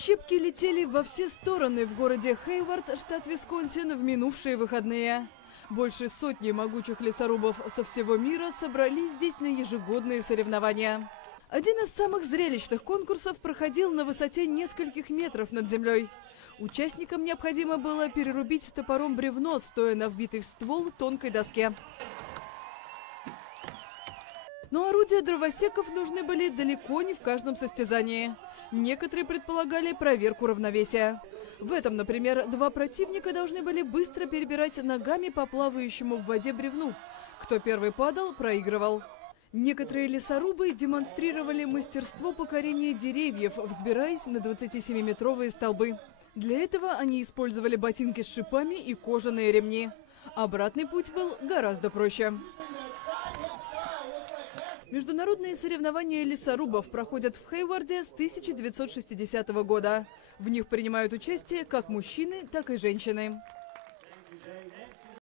Щепки летели во все стороны в городе Хейвард, штат Висконсин, в минувшие выходные. Больше сотни могучих лесорубов со всего мира собрались здесь на ежегодные соревнования. Один из самых зрелищных конкурсов проходил на высоте нескольких метров над землей. Участникам необходимо было перерубить топором бревно, стоя на вбитой в ствол тонкой доске. Но орудия дровосеков нужны были далеко не в каждом состязании. Некоторые предполагали проверку равновесия. В этом, например, два противника должны были быстро перебирать ногами по плавающему в воде бревну. Кто первый падал, проигрывал. Некоторые лесорубы демонстрировали мастерство покорения деревьев, взбираясь на 27-метровые столбы. Для этого они использовали ботинки с шипами и кожаные ремни. Обратный путь был гораздо проще. Международные соревнования лесорубов проходят в Хейварде с 1960 года. В них принимают участие как мужчины, так и женщины.